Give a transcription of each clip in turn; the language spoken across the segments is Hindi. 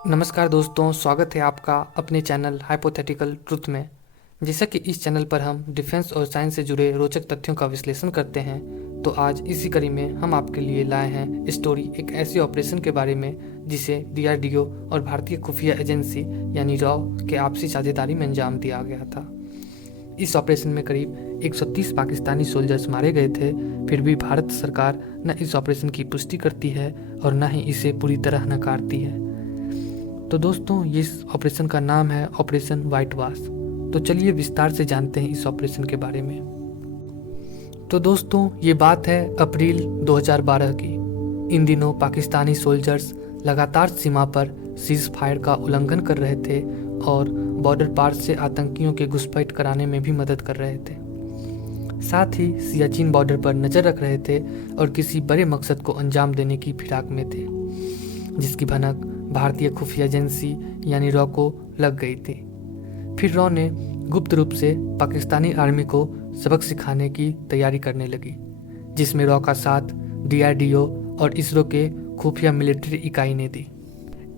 नमस्कार दोस्तों, स्वागत है आपका अपने चैनल हाइपोथेटिकल ट्रुथ में। जैसा कि इस चैनल पर हम डिफेंस और साइंस से जुड़े रोचक तथ्यों का विश्लेषण करते हैं, तो आज इसी कड़ी में हम आपके लिए लाए हैं स्टोरी एक ऐसे ऑपरेशन के बारे में जिसे डीआरडीओ और भारतीय खुफिया एजेंसी यानी रॉ के आपसी साझेदारी में अंजाम दिया गया था। इस ऑपरेशन में करीब 130 पाकिस्तानी सोल्जर्स मारे गए थे। फिर भी भारत सरकार न इस ऑपरेशन की पुष्टि करती है और न ही इसे पूरी तरह नकारती है। तो दोस्तों, ये इस ऑपरेशन का नाम है ऑपरेशन वाइट वाश। तो चलिए विस्तार से जानते हैं इस ऑपरेशन के बारे में। तो दोस्तों, ये बात है अप्रैल 2012 की। इन दिनों पाकिस्तानी सोल्जर्स लगातार सीमा पर सीज फायर का उल्लंघन कर रहे थे और बॉर्डर पार से आतंकियों के घुसपैठ कराने में भी मदद कर रहे थे। साथ ही सियाचिन बॉर्डर पर नजर रख रहे थे और किसी बड़े मकसद को अंजाम देने की फिराक में थे, जिसकी भनक भारतीय खुफिया एजेंसी यानी रॉ को लग गई थी। फिर रॉ ने गुप्त रूप से पाकिस्तानी आर्मी को सबक सिखाने की तैयारी करने लगी, जिसमें रॉ का साथ डीआरडीओ और इसरो के खुफिया मिलिट्री इकाई ने दी।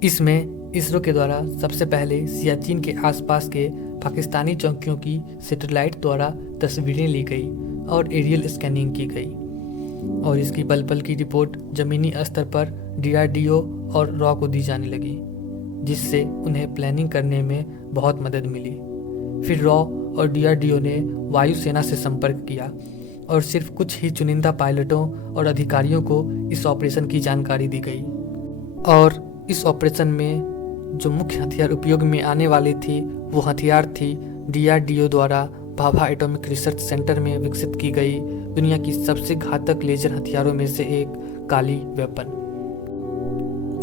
इसमें इसरो के द्वारा सबसे पहले सियाचिन के आसपास के पाकिस्तानी चौकियों की सैटेलाइट द्वारा तस्वीरें ली गई और एरियल स्कैनिंग की गई, और इसकी पल पल की रिपोर्ट ज़मीनी स्तर पर डीआरडीओ और रॉ को दी जाने लगी, जिससे उन्हें प्लानिंग करने में बहुत मदद मिली। फिर रॉ और डीआरडीओ ने वायुसेना से संपर्क किया और सिर्फ कुछ ही चुनिंदा पायलटों और अधिकारियों को इस ऑपरेशन की जानकारी दी गई। और इस ऑपरेशन में जो मुख्य हथियार उपयोग में आने वाली थी वो हथियार थी डीआरडीओ द्वारा भाभा एटॉमिक रिसर्च सेंटर में विकसित की गई दुनिया की सबसे घातक लेजर हथियारों में से एक काली वेपन,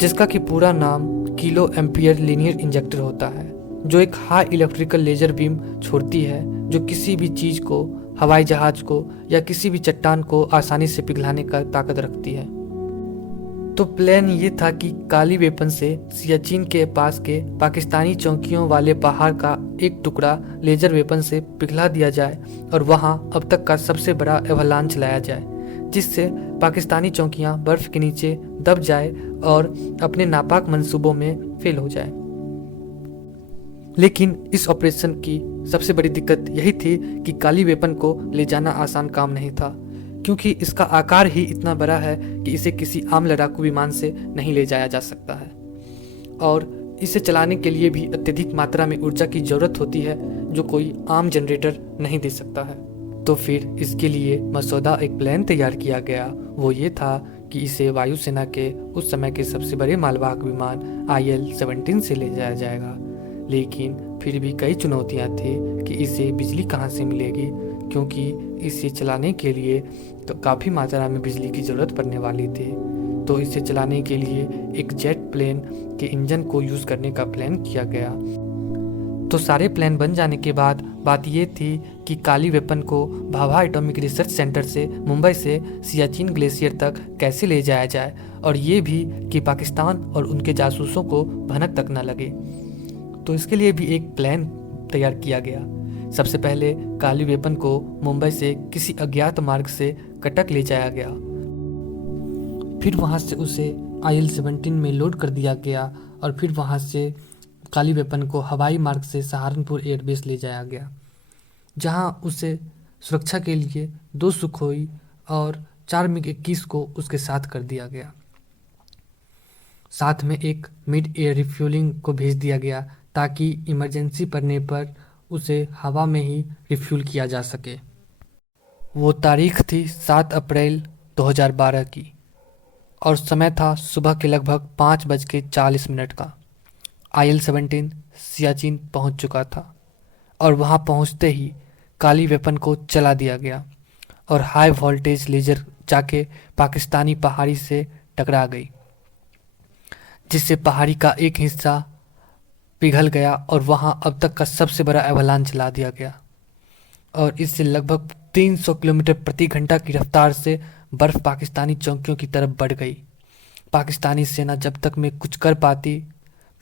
जिसका कि पूरा नाम किलो एम्पियर लीनियर इंजेक्टर होता है, जो एक हाई इलेक्ट्रिकल लेजर बीम छोड़ती है जो किसी भी चीज़ को, हवाई जहाज को या किसी भी चट्टान को आसानी से पिघलाने का ताकत रखती है। तो प्लान ये था कि काली वेपन से सियाचिन के पास के पाकिस्तानी चौकियों वाले पहाड़ का एक टुकड़ा लेजर वेपन से पिघला दिया जाए और वहां अब तक का सबसे बड़ा एवलांच लाया जाए, जिससे पाकिस्तानी चौकियां बर्फ के नीचे दब जाए और अपने नापाक मंसूबों में फेल हो जाए। लेकिन इस ऑपरेशन की सबसे बड़ी दिक्कत यही थी कि काली वेपन को ले जाना आसान काम नहीं था, क्योंकि इसका आकार ही इतना बड़ा है कि इसे किसी आम लड़ाकू विमान से नहीं ले जाया जा सकता है, और इसे चलाने के लिए भी अत्यधिक मात्रा में ऊर्जा की जरूरत होती है जो कोई आम जनरेटर नहीं दे सकता है। तो फिर इसके लिए मसौदा एक प्लान तैयार किया गया। वो ये था कि इसे वायुसेना के उस समय के सबसे बड़े मालवाहक विमान IL-17 से ले जाया जाएगा। लेकिन फिर भी कई चुनौतियां थी कि इसे बिजली कहाँ से मिलेगी, क्योंकि इसे चलाने के लिए तो काफ़ी मात्रा में बिजली की ज़रूरत पड़ने वाली थी। तो इसे चलाने के लिए एक जेट प्लेन के इंजन को यूज़ करने का प्लान किया गया। तो सारे प्लान बन जाने के बाद बात ये थी कि काली वेपन को भाभा एटॉमिक रिसर्च सेंटर से मुंबई से सियाचिन ग्लेशियर तक कैसे ले जाया जाए, और ये भी कि पाकिस्तान और उनके जासूसों को भनक तक न लगे। तो इसके लिए भी एक प्लान तैयार किया गया। सबसे पहले काली वेपन को मुंबई से किसी अज्ञात मार्ग से कटक ले जाया गया। फिर वहां से उसे IL-17 में लोड कर दिया गया और फिर वहां से काली वेपन को हवाई मार्ग से सहारनपुर एयरबेस ले जाया गया, जहां उसे सुरक्षा के लिए 2 सुखोई और 4 MiG-21 को उसके साथ कर दिया गया। साथ में एक मिड एयर रिफ्यूलिंग को भेज दिया गया ताकि इमरजेंसी पड़ने पर उसे हवा में ही रिफ्यूल किया जा सके। वो तारीख थी 7 अप्रैल 2012 की और समय था सुबह के लगभग 5:40 का। IL-17 सियाचिन पहुंच चुका था और वहां पहुंचते ही काली वेपन को चला दिया गया और हाई वोल्टेज लेजर जाके पाकिस्तानी पहाड़ी से टकरा गई, जिससे पहाड़ी का एक हिस्सा पिघल गया और वहां अब तक का सबसे बड़ा एवलांच ला दिया गया, और इससे लगभग 300 किलोमीटर प्रति घंटा की रफ्तार से बर्फ पाकिस्तानी चौकियों की तरफ बढ़ गई। पाकिस्तानी सेना जब तक में कुछ कर पाती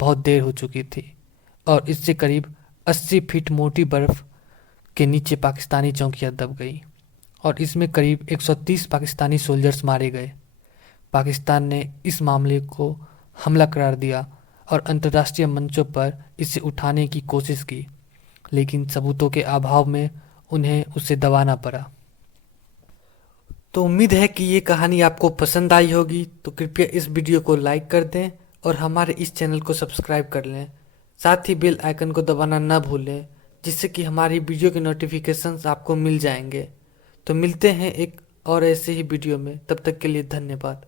बहुत देर हो चुकी थी, और इससे करीब 80 फीट मोटी बर्फ के नीचे पाकिस्तानी चौकियां दब गई और इसमें करीब 130 पाकिस्तानी सोल्जर्स मारे गए। पाकिस्तान ने इस मामले को हमला करार दिया और अंतर्राष्ट्रीय मंचों पर इसे उठाने की कोशिश की, लेकिन सबूतों के अभाव में उन्हें उसे दबाना पड़ा। तो उम्मीद है कि ये कहानी आपको पसंद आई होगी, तो कृपया इस वीडियो को लाइक कर दें और हमारे इस चैनल को सब्सक्राइब कर लें। साथ ही बेल आइकन को दबाना न भूलें, जिससे कि हमारी वीडियो के नोटिफिकेशंस आपको मिल जाएंगे। तो मिलते हैं एक और ऐसे ही वीडियो में, तब तक के लिए धन्यवाद।